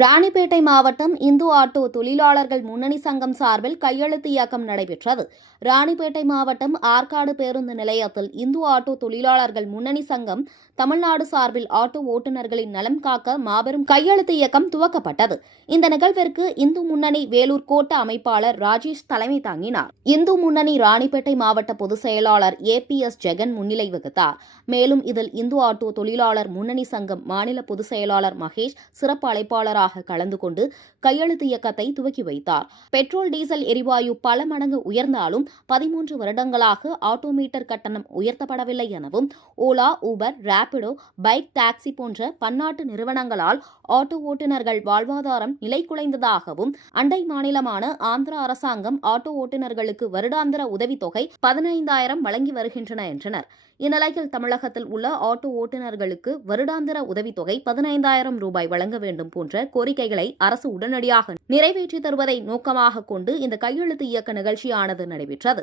ராணிப்பேட்டை மாவட்டம் இந்து ஆட்டோ தொழிலாளர்கள் முன்னணி சங்கம் சார்பில் கையெழுத்து இயக்கம் நடைபெற்றது. ராணிப்பேட்டை மாவட்டம் ஆற்காடு பேருந்து நிலையத்தில் இந்து ஆட்டோ தொழிலாளர்கள் முன்னணி சங்கம் தமிழ்நாடு சார்பில் ஆட்டோ ஓட்டுநர்களின் நலம் காக்க மாபெரும் கையெழுத்து இயக்கம் துவக்கப்பட்டது. இந்த நிகழ்விற்கு இந்து முன்னணி வேலூர் கோட்ட அமைப்பாளர் ராஜேஷ் தலைமை தாங்கினார். இந்து முன்னணி ராணிப்பேட்டை மாவட்ட பொதுச் செயலாளர் APS ஜெகன் முன்னிலை வகித்தார். மேலும் இதில் இந்து ஆட்டோ தொழிலாளர் முன்னணி சங்கம் மாநில பொதுச் செயலாளர் மகேஷ் சிறப்பு அழைப்பாளர் கலந்து கொண்டு கையெழுத்து இயக்கத்தை துவக்கி வைத்தார். பெட்ரோல் டீசல் எரிவாயு பல மடங்கு உயர்ந்தாலும் 13 வருடங்களாக ஆட்டோமீட்டர் கட்டணம் உயர்த்தப்படவில்லை எனவும், Ola, Uber, Rapido, bike, taxi போன்ற பன்னாட்டு நிறுவனங்களால் ஆட்டோ ஓட்டுநர்கள் வாழ்வாதாரம் நிலைகுலைந்ததாகவும், அண்டை மாநிலமான ஆந்திர அரசாங்கம் ஆட்டோ ஓட்டுநர்களுக்கு வருடாந்திர உதவித்தொகை 15,000 வழங்கி வருகின்றன என்றனர். இந்நிலையில் தமிழகத்தில் உள்ள ஆட்டோ ஓட்டுநர்களுக்கு வருடாந்திர உதவித்தொகை 15,000 ரூபாய் வழங்க வேண்டும் போன்ற கோரிக்கைகளை அரசு உடனடியாக நிறைவேற்றி தருவதை நோக்கமாக கொண்டு இந்த கையெழுத்து இயக்க நிகழ்ச்சியானது நடைபெற்றது.